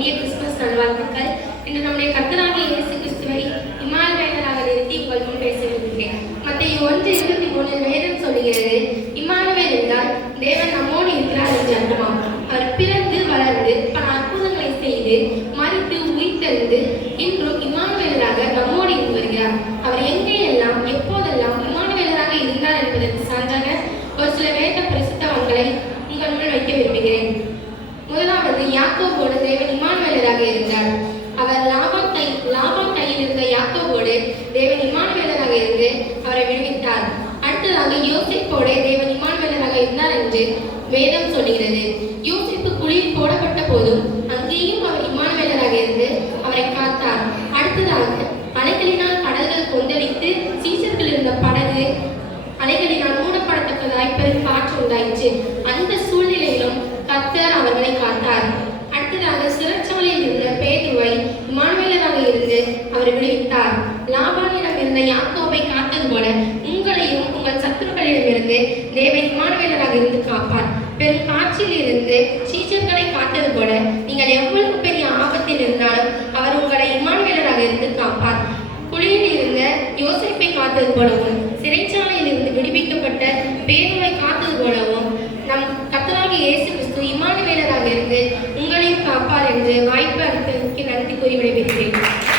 இனிய கிறிஸ்துமஸ் நல்வாழ்த்துக்கள். இன்று நம்முடைய கர்த்தராகிய இயேசு கிறிஸ்துவை இம்மானுவேலராக நிறுத்தி உங்கள் முன் பேச விரும்புகிறேன். மத்தேயு 1:23 வேதம் சொல்லுகிறது, இம்மானுவேல் என்றால் தேவன் நம்மோடு இருக்கிறார் என்று அர்த்தமாம். அவர் பிறந்து வளர்ந்து பல அற்புதங்களை செய்து மரித்து உயிர்த்தெழுந்து இன்றும் இம்மானுவேலராக நம்மோடு இருந்து வருகிறார். அவர் எங்கேயெல்லாம் எப்போதெல்லாம் இம்மானுவேலராக இருந்தார் என்பதற்கு சான்றாக ஒரு சில வேத பிரசித்தவான்களை உங்கள் முன் வைக்க விரும்புகிறேன். முதலாவது, யாக்கோபோடு தேவன் இம்மானுவேலராக இருந்தார். அவர் லாபான் கையில் இருந்த யாக்கோபோடு தேவன் இம்மானுவேலராக இருந்து அவரை விடுவித்தார். அடுத்ததாக, யோசேப்போடு தேவன் இம்மானுவேலராக இருந்தார் என்று வேதம் சொல்லுகிறது. யோசேப்பு குழியில் போடப்பட்ட போதும் அங்கேயும் அவர் இம்மானுவேலராக இருந்து அவரை காத்தார். அடுத்ததாக, அலைகளினால் கடல்கள் கொந்தளித்து சீசர்கள் இருந்த படகு அலைகளினால் மூடப்படத்தக்கதாய் பெரும் காற்று உண்டாயிற்று. அந்த சூழ்நிலையிலும் கர்த்தர் அவர்களை காத்தார். அடுத்ததாக, சிறைச்சாலையில் இருந்த பேதுருவை இம்மானுவேலராக இருந்து அவரை விடுவித்தார். லாபானிடம் இருந்த யாக்கோபை காத்தது போல உங்களையும் உங்கள் சத்துருக்களிடமிருந்து தேவன் இம்மானுவேலராக இருந்து காப்பார். பெரும் காற்றில் இருந்து சீசர்களை காத்தது போல நீங்கள் எவ்வளவு பெரிய ஆபத்தில் இருந்தாலும் அவர் உங்களை இம்மானுவேலராக இருந்து காப்பார். குழியில் இருந்த யோசேப்பை காத்தது போலவும் சிறைச்சாலையில் இருந்து விடுவிக்கப்பட்ட பேதுருவை காத்தது போலவும் நம் கர்த்தராகிய இயேசு கிறிஸ்து இம்மானுவேலராக இருந்து உங்களையும் காப்பார் என்று வாய்ப்பு அளித்ததற்கு நன்றி கூறி விடைபெறுகிறேன்.